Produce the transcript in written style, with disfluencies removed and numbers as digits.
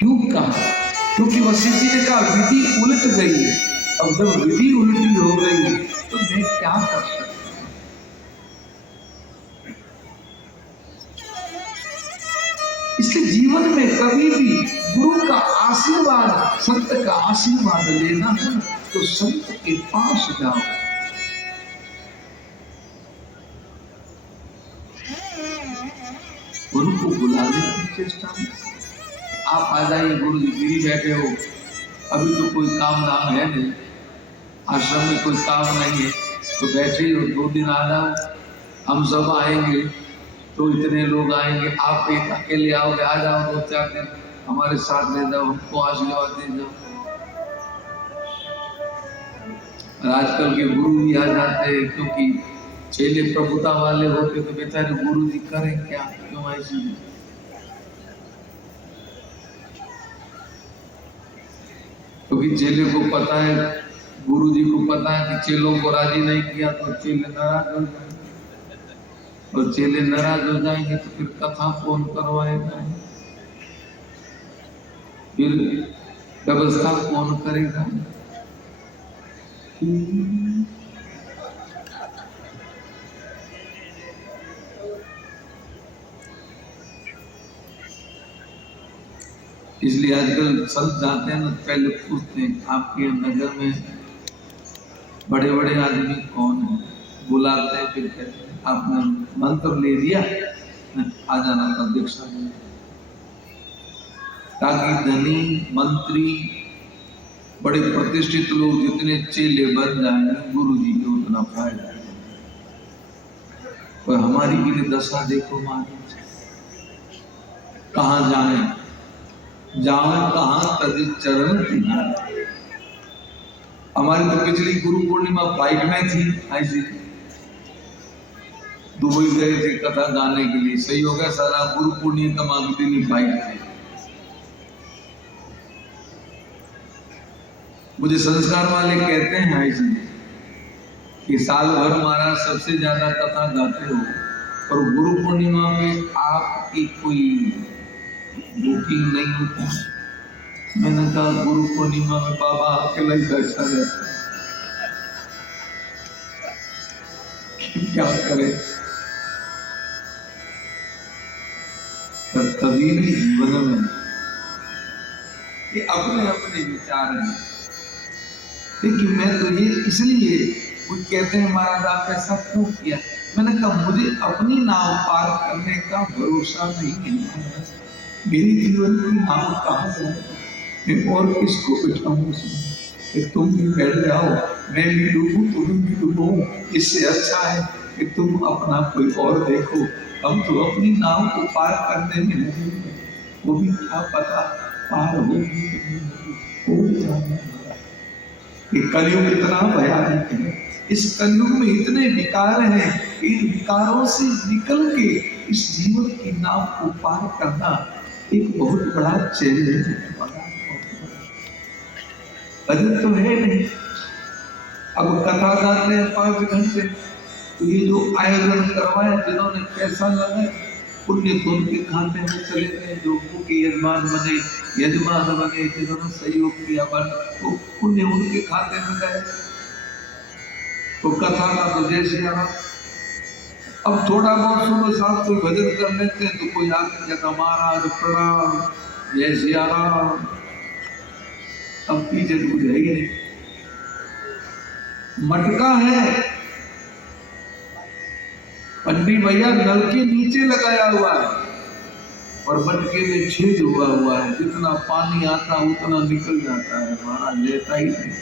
क्यों कहा? क्योंकि वशिष्ठ जी ने कहा विधि उलट गई है। अब जब विधि उल्टी हो गई तो मैं क्या कर सकता हूं? इसलिए जीवन में कभी भी गुरु का आशीर्वाद, संत का आशीर्वाद लेना है तो संत के पास जाओ। उनको बुलाने की चेष्टा में आप आ जाइए, गुरु जी फ्री बैठे हो, अभी तो कोई काम धाम है नहीं, आश्रम में कोई काम नहीं है, तो बैठे ही हो, 2 दिन आ जाओ, हम सब आएंगे, तो इतने लोग आएंगे, आप एक अकेले आओगे, आ जाओ 2-4 दिन हमारे साथ ले जाओ, हमको आशीर्वाद दे जाओ। और आजकल के गुरु भी आ जाते हैं, क्योंकि चेले प्रभुता वाले होते तो बेचारे गुरु जी करें क्या, क्यों ऐसी? क्योंकि चेले को पता है, गुरु जी को पता है कि चेलों को राजी नहीं किया तो चेले नाराज हो जाएंगे, और चेले नाराज हो जाएंगे तो फिर कथा कौन करवाएगा, फिर व्यवस्था कौन करेगा? इसलिए आजकल संत जाते हैं ना, पहले पूछते हैं आपके नगर में बड़े बड़े आदमी कौन है, बुलाते हैं, फिर कहते हैं आपने मंत्र ले लिया, आ जाना का दीक्षा ले, ताकि धनी मंत्री बड़े प्रतिष्ठित लोग जितने चेले बन जाएंगे गुरु जी को उतना फायदा है। पर हमारी भी दशा देखो महाराज, कहाँ जाए, जाऊं कहां तज चरण तुम्हारे। हमारी तो पिछली गुरु पूर्णिमा फ्लाइट में थी, ऐसी दुबई गए थे कथा गाने के लिए, सही हो गया सारा। गुरु पूर्णिमा का अगले फ्लाइट थी। मुझे संस्कार वाले कहते हैं ऐसे कि साल भर महाराज सबसे ज्यादा कथा गाते हो, और गुरु पूर्णिमा में आपकी कोई बुकिंग नहीं होता। मैंने कहा गुरु पूर्णिमा में बाबा अकेला ही बैठा रहता, क्या करे? कभी भी जीवन में ये अपने अपने विचार हैं, लेकिन मैं तो ये इसलिए कुछ कहते हैं महाराज आप ऐसा क्यों किया? मैंने कहा मुझे अपनी नाव पार करने का भरोसा नहीं है, मेरी जीवन की नाव कहाँ जाए, मैं और किसको बिठाऊं? कि तुम भी बैठ जाओ, मैं भी डूबूं, तुम भी डूबो, इससे अच्छा है कि तुम अपना कोई और देखो। हम तो अपनी नाव को पार करने में लगे, वो भी क्या पता पार होगी हो जाए। ये कलयुग इतना भयानक है, इस कलयुग में इतने विकार हैं, इन विकारों से निकल के इस जीवन की नाव को पार करना एक बहुत बड़ा चैलेंज है। बजट तो है नहीं, अब कथा गाते हैं 5 घंटे, तो ये जो आयोजन करवाए, जिन्होंने पैसा लगाया, पुण्य तो उनके खाते में चले गए, जो उनके यजमान बने, जिन्होंने सहयोग किया तो पुण्य उनके खाते में गए। तो कथा का तो जैसे अब थोड़ा बहुत सुबह साथ कोई भजन कर लेते हैं, तो कोई आके कहता महाराज प्रणाम, जय सिया राम। अब पीछे कुछ है ही नहीं, मटका है, पंडित भैया नल के नीचे लगाया हुआ है, और मटके में छेद हुआ है, जितना पानी आता उतना निकल जाता है, महाराज लेता ही नहीं।